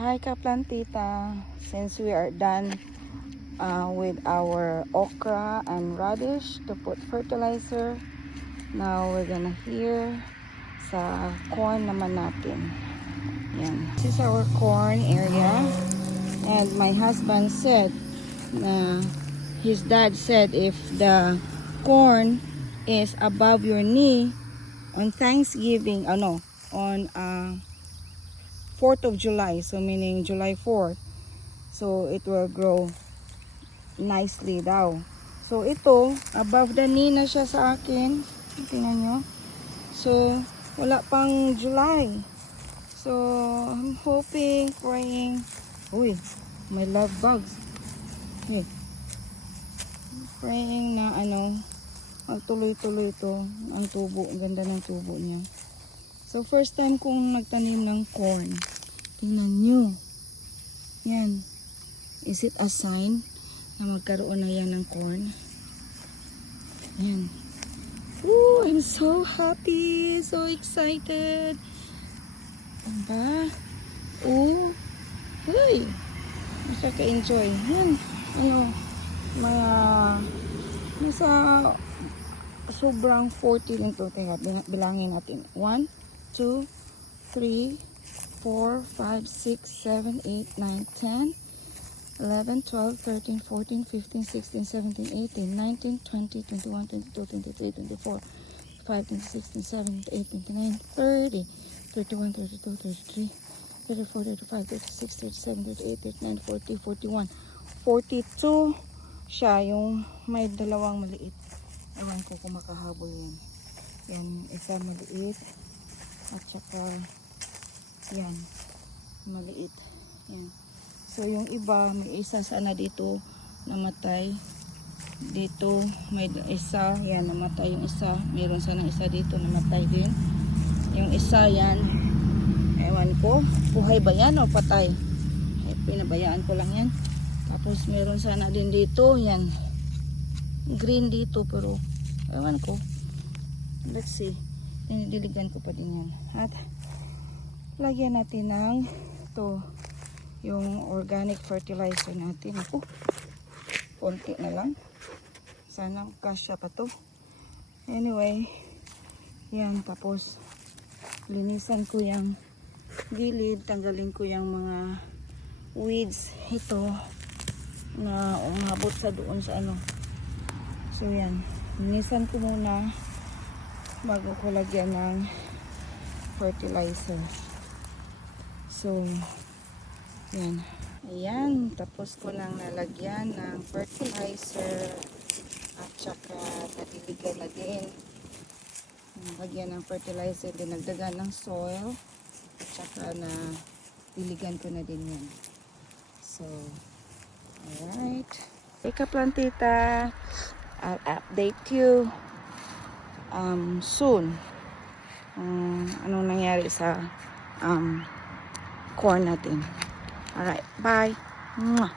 Hi Kaplantita, since we are done with our okra and radish to put fertilizer, now we're gonna hear sa corn naman natin. Yan. This is our corn area, and my husband said na his dad said if the corn is above your knee on Thanksgiving, on 4th of July, so meaning July 4th, so it will grow nicely daw. So ito, above the knee na siya sa akin. Tingnan nyo. So, wala pang July. So, I'm hoping, praying. Uy, my love bugs. Hey. Praying na magtuloy-tuloy ito ang tubo. Ang ganda ng tubo niya. So, first time kong nagtanim ng corn. Tingnan nyo. Yan. Is it a sign na magkaroon na yan ng corn? Yan. Ooh, I'm so happy. So excited. Diba? Oh. Hey. Nakaka-enjoy. Yan. Mga nasa sobrang 40 din ito. Teka, bilangin natin. 1, 2, 3, 4, 5, 6, 7, 8, 9, 10, 11, 12, 13, 14, 15, 16, 17, 18, 19, 20, 21, 22, 23, 24, 25, 26, 27, 28, 29, 30, 31, 32, 33, 34, 35, 36, 37, 38, 39, 40, 41, 42 siya, yung may dalawang maliit. Ewan ko kung makahabol yan. Yan, isa maliit at saka yan, maliit. Yan. So yung iba, may isa sana dito namatay. Dito may isa, yan namatay yung isa. Meron sana isa dito namatay din. Yung isa yan, ewan ko, buhay ba yan o patay? Eh, pinabayaan ko lang yan. Tapos meron sana din dito, yan. Green dito pero ewan ko. Let's see. Dinidiligan ko pa din yan. At lagyan natin ng ito, yung organic fertilizer natin. Ako, konti na lang. Sana kasya pa to. Anyway, yan. Tapos, linisan ko yung gilid. Tanggalin ko yung mga weeds. Ito, na umabot sa doon sa So, yan. Linisan ko muna bago ko lagyan ng fertilizer. So, yan. Ayan. Tapos ko lang nalagyan ng fertilizer at saka nadiligan na din. Lagyan ng fertilizer, dinagdagan ng soil at saka na diligan ko na din yan. So, alright. Okay, Kaplantita, I'll update you soon. Anong nangyari sa corn natin. Alright, bye. Mwah.